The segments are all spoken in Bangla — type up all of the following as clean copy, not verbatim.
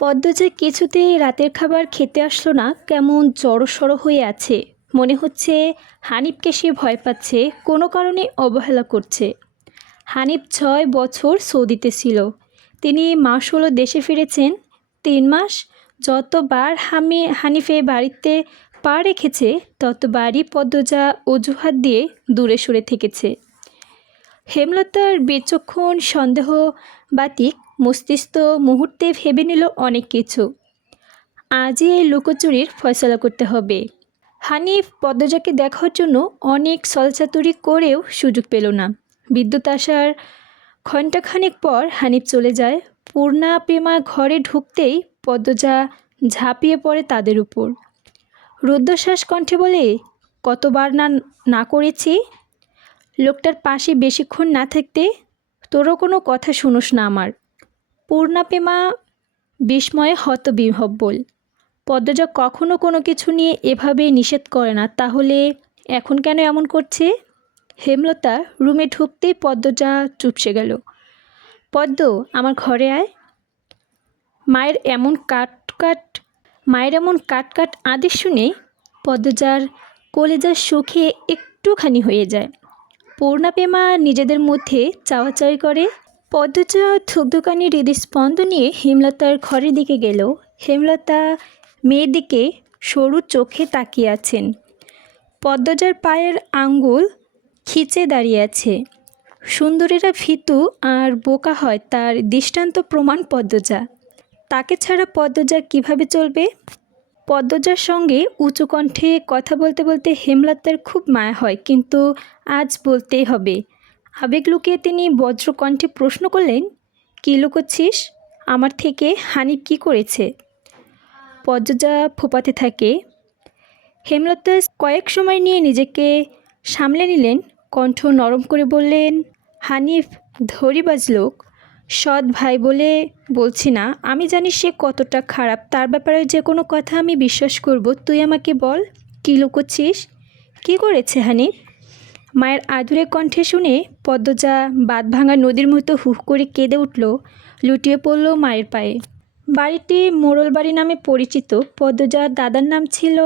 পদ্মজা কিছুতেই রাতের খাবার খেতে আসলো না, কেমন জড়সড় হয়ে আছে। মনে হচ্ছে হানিফকে সে ভয় পাচ্ছে, কোনো কারণে অবহেলা করছে। হানিফ 6 বছর সৌদিতে ছিল। তিনি মাস হলো দেশে ফিরেছেন 3 মাস। যতবার হানিফে বাড়িতে পা রেখেছে ততবারই পদ্মজা অজুহাত দিয়ে দূরে সরে থেকেছে। হেমলতার বিচক্ষণ সন্দেহ বাতিক মস্তিষ্ক মুহূর্তে ভেবে নিল অনেক কিছু। আজই এই লুকোচুরির ফয়সালা করতে হবে। হানিফ পদ্মজাকে দেখার জন্য অনেক ছলচাতুরি করেও সুযোগ পেল না। বিদ্যুৎ আসার ঘণ্টাখানেক পর হানিফ চলে যায়। পূর্ণা প্রেমা ঘরে ঢুকতেই পদ্মজা ঝাঁপিয়ে পড়ে তাদের উপর। রুদ্ধশ্বাস কণ্ঠে বলে, কতবার না না করেছি। লোকটার পাশে বেশিক্ষণ না থাকতে তোরও কোনো কথা শুনোস না আমার। পূর্ণা প্রেমা বিস্ময়ে হতবিহ্বল। পদ্মজা কখনো কোনো কিছু নিয়ে এভাবে নিষেধ করে না, তাহলে এখন কেন এমন করছে? হেমলতা রুমে ঢুকতেই পদ্মজা চুপসে গেল। পদ্ম, আমার ঘরে আয়। মায়ের এমন কাট আদেশ শুনে পদ্মজার কলেজার সুখে একটুখানি হয়ে যায়। পূর্ণা প্রেমা নিজেদের মধ্যে চাওয়াচাওয়ি করে। পদ্মজা থুকদুকানি হৃদস্পন্দন নিয়ে হেমলতার ঘরের দিকে গেল। হেমলতা মেয়ের দিকে সরু চোখে তাকিয়ে আছেন। পদ্মজার পায়ের আঙ্গুল খিচে দাঁড়িয়ে আছে। সুন্দরীরা ভীতু আর বোকা হয় তার দৃষ্টান্ত প্রমাণ পদ্মজা। তাকে ছাড়া পদ্মজা কিভাবে চলবে? পদ্মজার সঙ্গে উঁচু কণ্ঠে কথা বলতে বলতে হেমলতার খুব মায়া হয়, কিন্তু আজ বলতেই হবে। আবেগ লুকিয়ে তিনি বজ্রকণ্ঠে প্রশ্ন করলেন, কী লুকোচ্ছিস আমার থেকে? হানিফ কী করেছে? পদ্মজা ফোপাতে থাকে। হেমলতা কয়েক সময় নিয়ে নিজেকে সামলে নিলেন। কণ্ঠ নরম করে বললেন, হানিফ ধরিবাজ লোক, সৎ ভাই বলে বলছি না। আমি জানি সে কতটা খারাপ, তার ব্যাপারে যে কোনো কথা আমি বিশ্বাস করব। তুই আমাকে বল, কী লুকোচ্ছিস? কী করেছে হানিফ? মায়ের আদুরে কণ্ঠে শুনে পদ্মজা বাঁধভাঙা নদীর মতো হুহ করে কেঁদে উঠল, লুটিয়ে পড়ল মায়ের পায়ে। বাড়িটি মোড়ল বাড়ি নামে পরিচিত। পদ্মজার দাদার নাম ছিল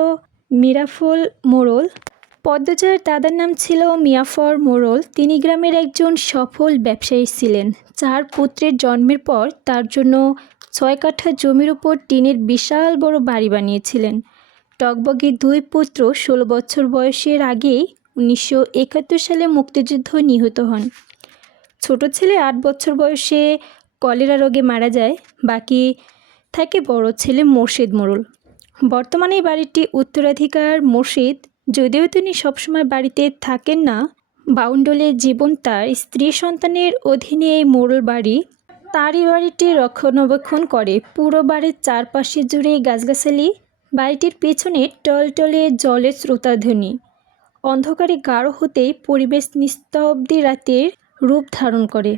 মিয়াফর মোড়ল। তিনি গ্রামের একজন সফল ব্যবসায়ী ছিলেন। 4 পুত্রের জন্মের পর তার জন্য 6 কাঠা জমির উপর টিনের বিশাল বড় বাড়ি বানিয়েছিলেন। টগবগে 2 পুত্র 16 বছর বয়সের আগেই 1971 সালে মুক্তিযুদ্ধ নিহত হন। ছোট ছেলে 8 বছর বয়সে কলেরা রোগে মারা যায়। বাকি থাকে বড় ছেলে মোর্শেদ মোড়ল। বর্তমানে এই বাড়িটি উত্তরাধিকার মোর্শেদ। যদিও তিনি সবসময় বাড়িতে থাকেন না, বাউন্ডলে জীবন তার স্ত্রী সন্তানের অধীনে এই মোড়ল বাড়ি তারই বাড়িটি রক্ষণাবেক্ষণ করে। পুরো বাড়ির চারপাশে জুড়ে গাছগাছালি। বাড়িটির পেছনে টলটলে জলের স্রোতধ্বনি। অন্ধকারে গাঢ় হতেই পরিবেশ নিস্তব্ধ রাতের রূপ ধারণ করে।